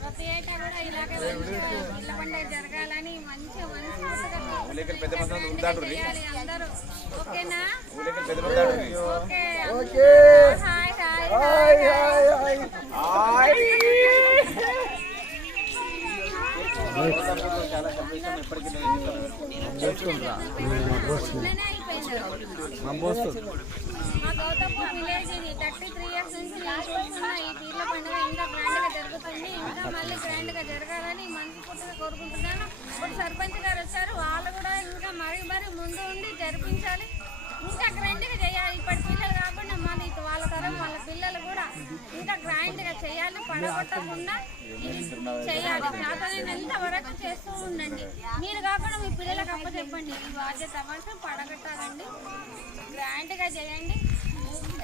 ప్రతి ఏటా కూడా ఇలాగే పిల్ల పండుగ జరగాలని మంచిగా అందరూ ఓకేనా? Okay hi hi hi hi. మా గౌతమ్పూర్ విలేజ్ ఇది 33 years నుంచి నేను చూస్తున్నా. ఈ పీర్ల పండుగ ఇంకా గ్రాండ్ గా జరుగుతుంది. ఇంకా మళ్ళీ గ్రాండ్ గా జరగాలని మనస్ఫూర్తిగా కోరుకుంటున్నాను. ఇప్పుడు సర్పంచ్ గారు వచ్చారు, వాళ్ళు కూడా ఇంకా మరి ముందు ఉండి జరిపించాలి, ఇంకా గ్రాండ్ గా చేయాలి. ఇప్పటి పిల్లలు కాకుండా మళ్ళీ వాళ్ళ తరం వాళ్ళ పిల్లలు కూడా ఇంకా గ్రాండ్ గా చేయాలి, పడగొట్టకుండా చేయాలి. ఎంత వరకు చేస్తూ ఉండండి. మీరు కాకుండా మీ పిల్లలకు అప్పచెప్పండి. ఈ బాధ్యత మాత్రం పడగొట్టాలండి, గ్రాండ్ గా చేయండి.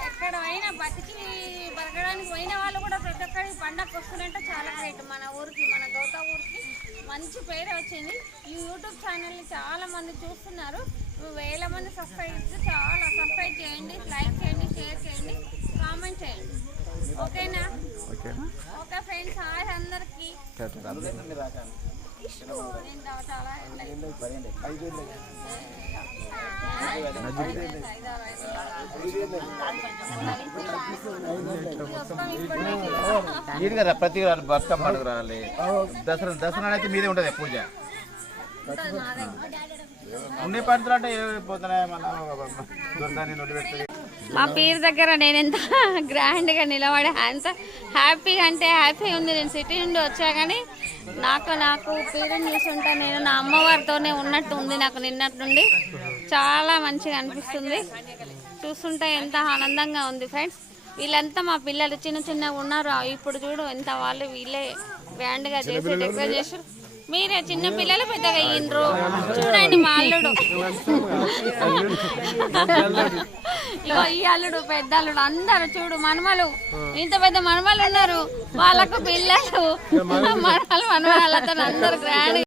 ఎక్కడ అయినా బతకడానికి పోయిన వాళ్ళు కూడా ప్రతి ఒక్కరికి పండగకు వస్తుందంటే చాలా గ్రేట్. మన ఊరికి, మన గౌతా ఊరికి మంచి పేరు వచ్చింది. ఈ యూట్యూబ్ ఛానల్ని చాలా మంది చూస్తున్నారు, వేల మంది సబ్స్క్రైబ్ చేయండి, లైక్ చేయండి, షేర్ చేయండి, కామెంట్ చేయండి. ఓకేనా? ఓకే ఫ్రెండ్స్, హాయ్ అందరికి. కదా ప్రతి బతుకమ్మ పండుగ రావాలి. దసరా అయితే మీదే ఉంటుంది పూజ. ఉండే పండుగలు అంటే పోతున్నాయి, మన దొరకాన్ని నొల్లి పెడుతుంది. మా పీర్ దగ్గర నేను ఎంత గ్రాండ్గా నిలబడే అంత హ్యాపీగా అంటే హ్యాపీ ఉంది. నేను సిటీ నుండి వచ్చా కానీ నాకు పీరుని చూస్తుంటా నేను నా అమ్మవారితోనే ఉన్నట్టు ఉంది. నాకు నిన్నటి నుండి చాలా మంచిగా అనిపిస్తుంది. చూస్తుంటే ఎంత ఆనందంగా ఉంది ఫ్రెండ్స్. వీళ్ళంతా మా పిల్లలు చిన్నగా ఉన్నారు. ఇప్పుడు చూడు ఎంత వాళ్ళు వీళ్ళే గ్రాండ్గా చేసి డెకరేట్ చేసారు. మీరే చిన్న పిల్లలు పెద్దగా అయ్యిండ్రు. చూడండి మా అల్లుడు, ఇగో ఈ అల్లుడు, పెద్ద అల్లుడు, అందరు చూడు మనమలు, ఇంత పెద్ద మనమలు ఉన్నారు. వాళ్ళకు పిల్లలు, మనమలు మనమలతో అందరు గ్రాండ్